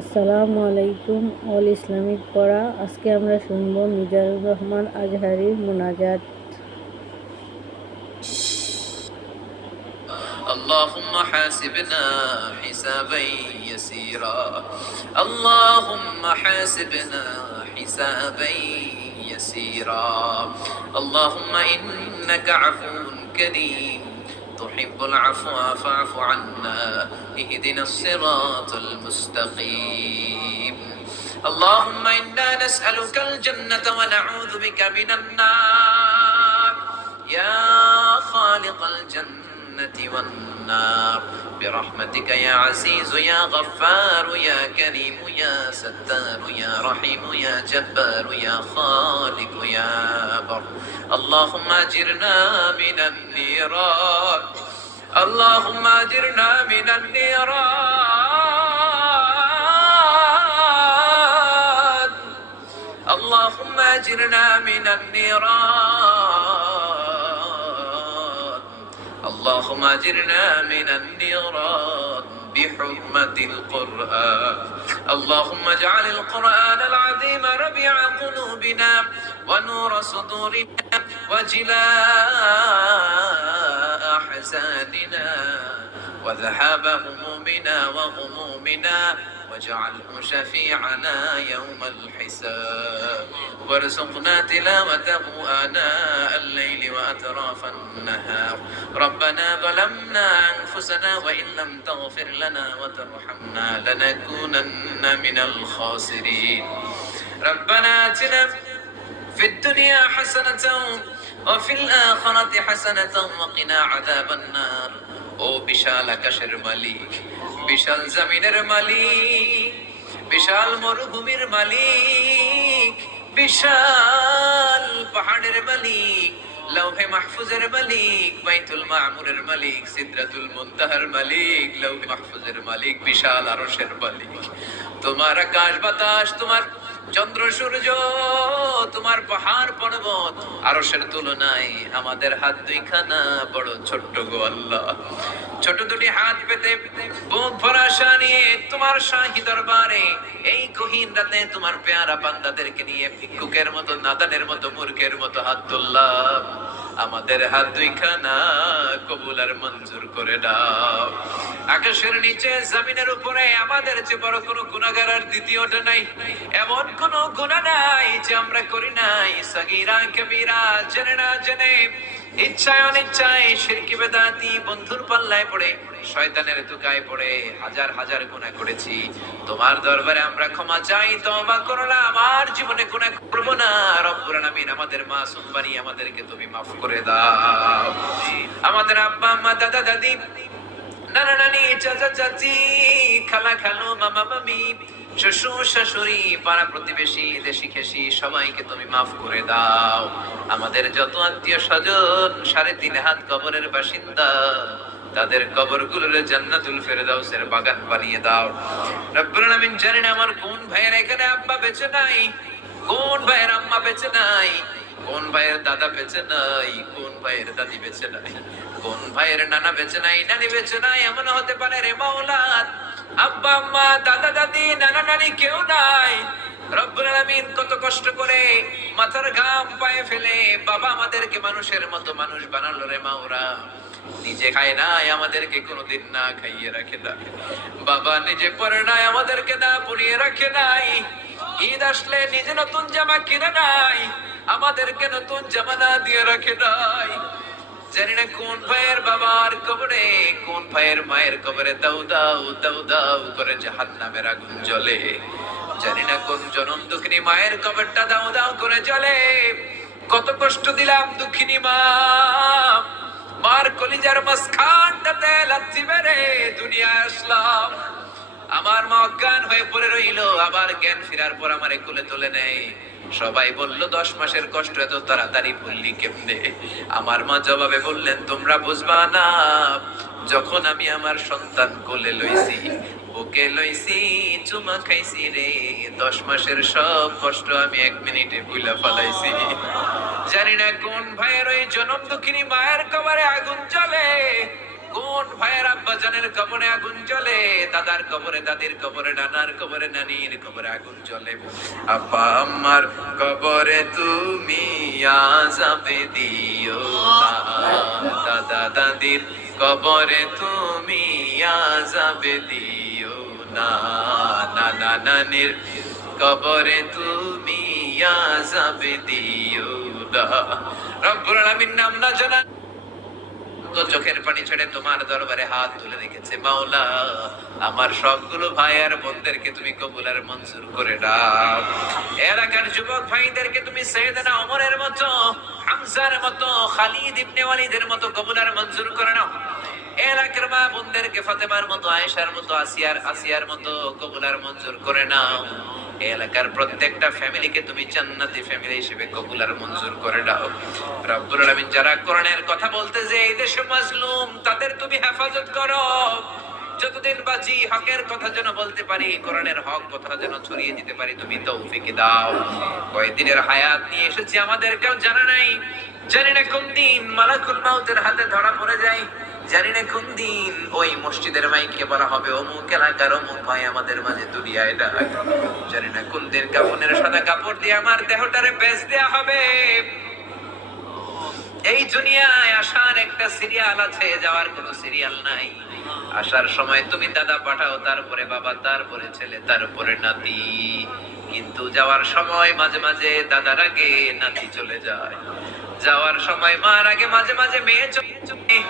আসসালামু আলাইকুম। All Islamic পড়া। আজকে আমরা শুনব মিজানুর রহমান আজহারীর মুনাজাত। اللهم حاسبنا حسابا يسيرا اللهم حاسبنا حسابا يسيرا اللهم إنك عفو كريم تحب العفو فاعف عنا اهدنا الصراط المستقيم اللهم إنا نسألك الجنة ونعوذ بك من النار يا خالق الجنة والنار برحمتك يا عزيز يا غفار يا كريم يا ستار يا رحيم يا جبار يا خالق يا بر اللهم أجرنا من النيران اللهم أجرنا من النيران اللهم أجرنا من النيران اللهم أجرنا من النيران بحرمة القرآن اللهم اجعل القرآن العظيم ربيع قلوبنا ونور صدورنا وجلاء أحزاننا وذهاب همومنا وغمومنا واجعله شفيعنا يوم الحساب وارزقنا تلاوته آناء الليل وأطراف النهار ربنا ظلمنا أنفسنا وإن لم تغفر لنا وترحمنا لنكونن من الخاسرين ربنا آتنا في الدنيا حسنة وفي الآخرة حسنة وقنا عذاب النار ও বিশাল আকাশের মালিক, বিশাল জমিনের মালিক, বিশাল মরুভূমির মালিক, বিশাল পাহাড়ের মালিক, লৌহে মাহফুজের মালিক, বাইতুল মামুরের মালিক, সিদরাতুল মুনতাহার মালিক, লৌহে মাহফুজের মালিক, বিশাল আরশের মালিক। তোমার আকাশ বাতাস, তোমার চন্দ্র সূর্য, তোমার পাহাড় পর্বত আরশের তুলনায় আমাদের হাত দুইখানা বড় ছোট্ট গো আল্লাহ। ছোট দুটি হাত পেতে বুক ভরা আশা নিয়ে তোমার শাহী দরবারে এই গহীন রাতে তোমার পেয়ারা বান্দাদেরকে নিয়ে ভিক্ষুকের মতো, নাদানের মতো, মূর্খের মতো হাত তুললাম। আমাদের হাত দুইখানা কবুল আর মঞ্জুর করে দাও। আকাশের নিচে জমিনের উপরে আমাদের যে বড় কোনো গুনাহগার আর দ্বিতীয়টা নাই, এমন কোনো গুনাহ নাই যে আমরা করি নাই। সগীরা কবিরা, জেনে না জেনে, ইচ্ছায় অনিচ্ছায়, শিরকি বেদাতি, বন্ধুর পাল্লায় পড়ে, শয়তানের ধোঁকায় পড়ে হাজার হাজার গুনাহ করেছি। তোমার দরবারে আমরা ক্ষমা চাই, তওবা করলাম, আর জীবনে গুনাহ করব না। রব্বুল আলামিন আমাদের মাসুম বানিয়ে আমাদেরকে তুমি মাফ করে দাও। আমাদের আব্বা আম্মা, দাদা দাদি, নানা নানি, চাচা চাচি, খালা খালু, মামা মামি, শ্বশুর শাশুড়ি, পাড়া প্রতিবেশী, দেশি খেসি, সবাইকে তুমি মাফ করে দাও। আমাদের যত আত্মীয় স্বজন 3.5 হাত কবরের বাসিন্দা, তাদের কবরগুলোর জান্নাতুল ফেরদাউসের বাগান বানিয়ে দাও। রব্বুল আলামিন, জানি না আমার কোন ভাইয়ের এখানে আব্বা বেঁচে নাই, কোন ভাইয়ের আম্মা বেঁচে নাই, কোন ভাইয়ের দাদা বেঁচে নাই, কোন ভাইয়ের দাদি বেঁচে নাই, কোন ভাইয়ের নানা বেঁচে নাই, নানি বেঁচে নাই। এমন হতে পারে রে মাওলা, আব্বা আম্মা, দাদা দাদি, নানা নানি কেউ নাই। রব্বুল আলামিন, কত কষ্ট করে মাথার ঘাম পায়ে ফেলে বাবা আমাদেরকে মানুষের মতো মানুষ বানালো রে মাওলা। নিজে খায় নাই, আমাদেরকে কোনোদিন না খাইয়ে রাখে না। বাবা নিজে পরে নাই, আমাদেরকে না পরিয়ে রাখে নাই। ঈদ আসলে নিজে নতুন জামা কিনে নাই, আমাদেরকে নতুন জামা না দিয়ে রাখে নাই। জানি না কোন ভাইয়ের বাবার কবরে, কোন ভাইয়ের মায়ের কবরে দাউ দাউ দাউ দাউ করে জাহান্নামের আগুন জ্বলে। জানি না কোন জনম দুঃখিনী মায়ের কবরটা দাউ দাউ করে জ্বলে। কত কষ্ট দিলাম দুঃখিনী মা, মার কলিজার মাঝখানটাতে লাথি মেরে দুনিয়ায় আসলাম। আমার মা অজ্ঞান হয়ে পড়ে রইল, আবার জ্ঞান ফেরার পর আমারে কোলে তুলে নেয়। সবাই বলল 10 মাসের কষ্ট এত তাড়াতাড়ি ভুললি কেমনে? আমার মা জবাবে বললেন, তোমরা বুঝবা না, যখন আমি আমার সন্তান কোলে লইছি, বুকে লইছি, চুমা খাইছি রে, 10 মাসের সব কষ্ট আমি 1 মিনিটে ভুলা ফেলাইছি। জানি না কোন ভাইয়ের ওই জনম দুঃখিনী মায়ের কবরে আগুন জ্বলে। কোন ভাইয়ের আব্বা জানের কবরে আগুন জ্বলে, দাদার কবরে, দাদির কবরে, নানার কবরে, নানির কবরে আগুন জ্বলে। আব্বা আম্মার কবরে তুমি আযাবে দিও না, দাদা দাদির কবরে তুমি আযাবে দিও না, নানা নানির কবরে তুমি আযাবে দিও না। রব্বুল আলামিন নাম না জানা তো চোখের পানি ছেড়ে তোমার দরবারে হাত তুলে রেখেছে। মাওলা, আমার সবগুলো ভাই আর বোনদেরকে তুমি কবুল আর মঞ্জুর করে দাও। এলাকার যুবক ভাইদেরকে তুমি সাইয়েদনা ওমরের মতো, হামজার মতো, খালিদ ইবনে ওয়ালিদের মতো কবুল আর মঞ্জুর করে নাও। এলাকার মা বোনদেরকে ফাতেমার মতো, আয়েশার মতো, আসিয়ার মতো কবুল আর মঞ্জুর করে নাও। এলাকার প্রত্যেকটা ফ্যামিলিকে তুমি জান্নাতি ফ্যামিলি হিসেবে কবুল আর মঞ্জুর করে দাও। রব্বুল আলামিন যারা কোরআনের কথা বলতে যে এই দেশে মাজলুম, তাদের তুমি হেফাজত করো। যতদিন বাঁচি হকের কথা যেন বলতে পারি, কোরআনের হক কথা যেন ছড়িয়ে দিতে পারি, তুমি তৌফিক দাও। কয়েকদিনের হায়াত নিয়ে এসেছি, আমাদের কেউ জানা নাই। জানি না কোন দিন মালাকুল মাউতের হাতে ধরা পড়ে যায়, জানি না কোন দিন ওই মসজিদের মাইকে বলা হবে অমুক এলাকার অমুক ভাই আমাদের মাঝে দুনিয়ায় ডাক। জানি না কোন দিন কাফনের সাদা কাপড় দিয়ে আমার দেহটারে বেচ দেয়া হবে। এই দুনিয়ায় আসার একটা সিরিয়াল আছে, যাওয়ার কোনো সিরিয়াল নাই। আসার সময় তুমি দাদা পাঠাও, তারপরে বাবা, তারপরে ছেলে, তারপরে নাতি। কিন্তু যাওয়ার সময় মাঝে মাঝে দাদার আগে নাতি চলে যায়, যাওয়ার সময় মার আগে মাঝে মাঝে মেয়ে চলে যায়।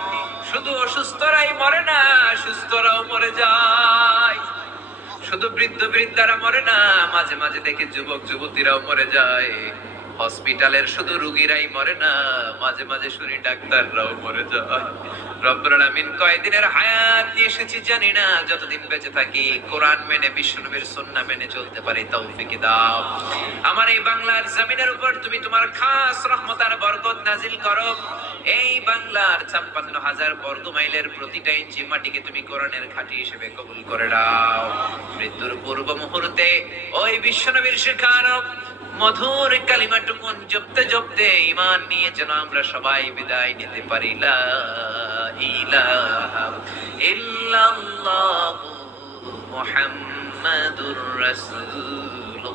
শুধু অসুস্থরাই মরে না, সুস্থরাও মরে যায়। শুধু বৃদ্ধ বৃদ্ধারা মরে না, মাঝে মাঝে দেখে যুবক যুবতীরাও মরে যায়। হসপিটালের শুধু রোগীরাই মরে না, মাঝে মাঝে শুনি ডাক্তাররাও মরে যায়। রব্বুল আলামিন কয়দিনের হায়াত নিয়ে এসেছি জানি না, যতদিন বেঁচে থাকি কোরআন মেনে, বিশ্বনবীর সুন্নাহ মেনে চলতে পারি তৌফিক দাও। আমার এই বাংলার জমিনের উপর তুমি তোমার খাস রহমত আর বরকত নাজিল করো। এই বাংলার ৫৬,০০০ বর্গ মাইলের প্রতিটা ইঞ্চি মাটিকে তুমি কোরআনের ঘাঁটি হিসেবে কবুল করে দাও। মৃত্যুর পূর্ব মুহূর্তে ওই বিশ্বনবীর শেখানো মধুর কালিমাটুকুন জপতে জপতে ঈমান নিয়ে যেন আমরা সবাই বিদায় নিতে পারি। লা ইলাহা ইল্লাল্লাহু মুহাম্মাদুর রাসূলুল্লাহ।